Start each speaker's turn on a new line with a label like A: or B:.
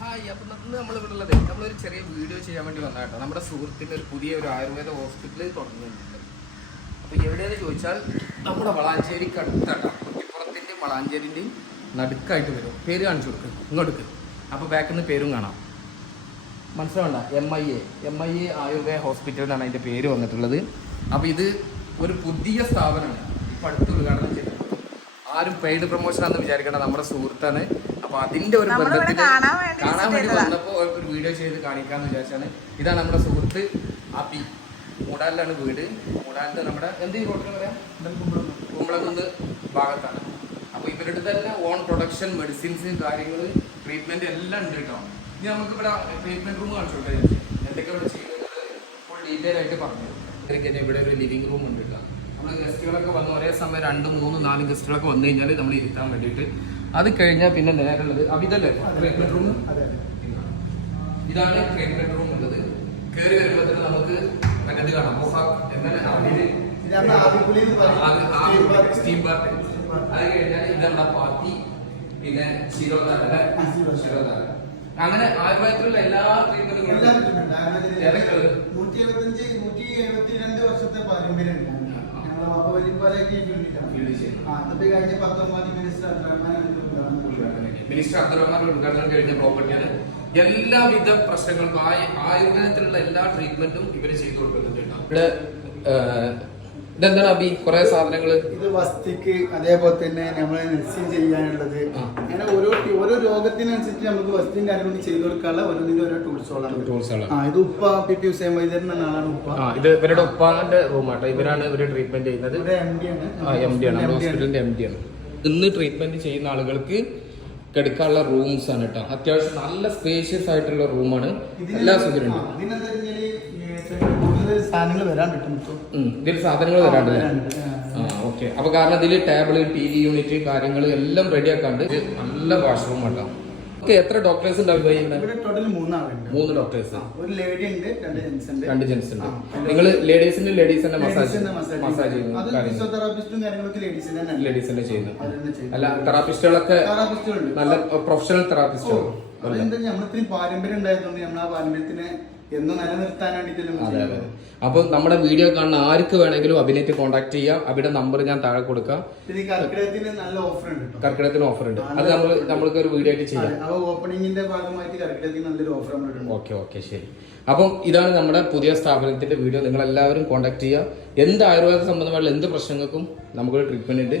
A: Hi അപ്പം ഇന്ന് നമ്മൾ ഇവിടെ ഉള്ളത് നമ്മളൊരു ചെറിയ വീഡിയോ ചെയ്യാൻ വേണ്ടി വന്ന കേട്ടോ. നമ്മുടെ സുഹൃത്തിന്റെ ഒരു പുതിയ ഒരു ആയുർവേദ ഹോസ്പിറ്റൽ തുടങ്ങിയിട്ടുണ്ട്. അപ്പോൾ എവിടെയെന്ന് ചോദിച്ചാൽ നമ്മുടെ വളാഞ്ചേരിക്ക് അടുത്താണ്. കുറ്റിപ്പുറത്തിന്റെയും വളാഞ്ചേരിന്റെയും നടുക്കായിട്ട് വരും. പേര് കാണിച്ചു കൊടുക്ക്. ഇങ്ങോട്ട് അപ്പോൾ ബാക്കിൽ നിന്ന് പേരും കാണാം. മനസ്സിലാവണ്ട? M I A M I A Ayurveda hospital എന്നാണ് അതിന്റെ പേര് വന്നിട്ടുള്ളത്. അപ്പോൾ ഇത് ഒരു പുതിയ സ്ഥാപനമാണ്. ഇപ്പോൾ അടുത്ത് ഉദ്ഘാടനം ചെയ്തിട്ടുള്ളത് ആരും പെയ്ഡ് പ്രൊമോഷൻ ആണെന്ന് വിചാരിക്കേണ്ട. നമ്മുടെ സുഹൃത്താണ്. അപ്പൊ അതിന്റെ ഒരു ബന്ധത്തിൽ
B: കാണാൻ വേണ്ടി വന്നപ്പോ
A: വന്നപ്പോൾ ഒരു വീഡിയോ ചെയ്ത് കാണിക്കാന്ന് വിചാരിച്ചാണ്. ഇതാണ് നമ്മുടെ സുഹൃത്ത് അപ്പി മൂടാലിലാണ് വീട്. മൂടാലിന്റെ നമ്മുടെ എന്ത് റോട്ടിൽ പറയാം? കുമ്പളകുന്ന് ഭാഗത്താണ്. അപ്പൊ ഇവരുടെ തന്നെ ഓൺ പ്രൊഡക്ഷൻ മെഡിസിൻസ് കാര്യങ്ങൾ ട്രീറ്റ്മെന്റ് എല്ലാം ഉണ്ട് കേട്ടോ. ഇനി നമുക്ക് ഇവിടെ ട്രീറ്റ്മെന്റ് റൂം കാണിച്ചോട്ടെ? എന്തൊക്കെ ഇവിടെ ചെയ്യുന്നത്? ഫുൾ ഡീറ്റെയിൽ ആയിട്ട് പറഞ്ഞു ഇവിടെ ഒരു ലിവിംഗ് റൂം ഉണ്ട് കേട്ടോ. നമ്മൾ ഗസ്റ്റുകളൊക്കെ വന്ന് ഒരേ സമയം രണ്ട് മൂന്ന് നാല് ഗസ്റ്റുകളൊക്കെ വന്നു കഴിഞ്ഞാൽ നമ്മൾ ഇരുത്താൻ വേണ്ടിയിട്ട്. അത് കഴിഞ്ഞാൽ പിന്നെ നേരെയുള്ളത് അവിതല്ലേ ട്രീറ്റ്മെന്റ് റൂം ഇതാണ് ട്രീറ്റ്മെന്റ് റൂം ഉള്ളത്. കയറി വരുമ്പോൾ നമുക്ക് മറ്റത് കാണാം. മൊഫാക്ക് എങ്ങനെ? അതിൽ
C: ഇത് നമ്മുടെ ആദിപ്പുലി എന്ന് പറയും. സ്റ്റീം.
A: സ്റ്റീം അത് കഴിഞ്ഞാൽ ഇതാണ് പാത്തി പിന്നെ ശിരോധാര
C: ശിരോധാര.
A: അങ്ങനെ ആയുർവേദത്തിലുള്ള എല്ലാ ട്രീറ്റ്മെന്റുകളും
C: നൂറ്റി എഴുപത്തി
A: അഞ്ച്
C: നൂറ്റി എഴുപത്തി എഴുപത്തിരണ്ട് വർഷത്തെ പാരമ്പര്യം മിനിസ്റ്റർ
A: അബ്ദുറഹ്മാൻ ഉദ്ഘാടനം കഴിഞ്ഞ പ്രോപ്പർട്ടിയാണ് എല്ലാവിധ പ്രശ്നങ്ങൾക്കും ആയ- ആയുർവേദത്തിലുള്ള എല്ലാ ട്രീറ്റ്മെന്റും ഇവർ ചെയ്തു കൊടുക്കുന്നുണ്ട്. ഇവിടെ ഇതെന്താണ് അബി? കുറെ സാധനങ്ങൾ
C: ഇത് വസ്തിക്ക് അതേപോലെ തന്നെ നമ്മളെ നഴ്സിംഗ് ചെയ്യാനുള്ളത്. അങ്ങനെ ഓരോ ഓരോ രോഗത്തിനനുസരിച്ച് നമുക്ക് വസ്തിയും കാര്യങ്ങളും ചെയ്തു കൊടുക്കാനുള്ള ഓരോന്നിന്റെ ഓരോ ടൂൾസുകളാണ്.
A: ടൂൾസുകളാണ്.
C: ആ ഇത് ഉപ്പ പി പി ഹുസൈൻ വൈദ്യർ എന്ന ആളാണ് ഉപ്പ.
A: ആ ഇത് ഇവരുടെ ഉപ്പാന്റെ റൂമാട്ടോ ഇവരാണ് ഇവർ ട്രീറ്റ്മെന്റ് ചെയ്യുന്നത്.
C: ഇവിടെ എം ഡി ആണ്.
A: എം ഡി ആണ്. ഹോസ്പിറ്റലിന്റെ എം ഡി ആണ്. ഇന്ന് ട്രീറ്റ്മെന്റ് ചെയ്യുന്ന ആളുകൾക്ക് കിടക്കാനുള്ള റൂംസ് ആണ് കേട്ടോ അത്യാവശ്യം നല്ല സ്പേഷ്യസ് ആയിട്ടുള്ള റൂമാണ് എല്ലാ
C: സൗകര്യം സാധനങ്ങൾ.
A: ഉം. ഇതിൽ സാധനങ്ങൾ
C: വരാണ്ട് ആ.
A: ഓക്കെ അപ്പൊ കാരണം ഇതിൽ ടേബിൾ ടി വി യൂണിറ്റ് കാര്യങ്ങൾ എല്ലാം റെഡി ആക്കാണ്ട് നല്ല വാഷ്റൂം ആട്ടോ ഓക്കെ എത്ര ഡോക്ടേഴ്സ് ഉണ്ടാവും ഇവിടെ?
C: ടോട്ടൽ മൂന്നാളുണ്ട്.
A: മൂന്ന് ഡോക്ടേഴ്സ്
C: ഒരു ലേഡി ഉണ്ട് രണ്ട് ജെൻസ് ഉണ്ട്.
A: രണ്ട് ജെന്റ്സ് ഉണ്ട്. നിങ്ങൾ ലേഡീസിന്റെ ലേഡീസിന്റെ മസാജ്
C: മസാജ്
A: മസാജ്
C: ചെയ്യും. അത്
A: ചെയ്യുന്നു
C: ഫിസിയോതെറാപ്പിസ്റ്റും കാര്യങ്ങളൊക്കെ ലേഡീസിന്റെ തന്നെ.
A: ലേഡീസിന്റെ ചെയ്യുന്നു.
C: അവരെന്നെ
A: അല്ല തെറാപ്പിസ്റ്റുകളൊക്കെ. നല്ല പ്രൊഫഷണൽ തെറാപ്പിസ്റ്റുകൾ
C: പാരമ്പര്യം ഉണ്ടായതുകൊണ്ട് നമ്മൾ ആ പാരമ്പര്യത്തിനെ എന്നും നിലനിർത്താൻ
A: അപ്പൊ നമ്മുടെ വീഡിയോ കാണുന്ന ആർക്ക് വേണമെങ്കിലും അഭിനയത്തിൽ കോൺടാക്ട് ചെയ്യാം. അവിടെ നമ്പർ ഞാൻ താഴെ കൊടുക്കാം.
C: കർക്കിടകത്തിന് നല്ല ഓഫർ ഉണ്ട് കേട്ടോ.
A: കർക്കിടകത്തിന് ഓഫർ ഉണ്ട്. അത് നമ്മൾ നമ്മൾക്ക് ഒരു വീഡിയോ ആയിട്ട് ചെയ്യാം.
C: ഓപ്പണിംഗിന്റെ ഭാഗമായിട്ട് കർക്കിടകത്തിന് നല്ലൊരു ഓഫർ
A: ഓക്കെ ഓക്കെ ശരി. അപ്പം ഇതാണ് നമ്മുടെ പുതിയ സ്ഥാപനത്തിന്റെ വീഡിയോ. നിങ്ങൾ എല്ലാവരും കോൺടാക്ട് ചെയ്യുക എന്ത് ആയുർവേദ സംബന്ധമായിട്ടുള്ള എന്ത് പ്രശ്നങ്ങൾക്കും നമുക്കൊരു ട്രീറ്റ്മെന്റ് ഉണ്ട്.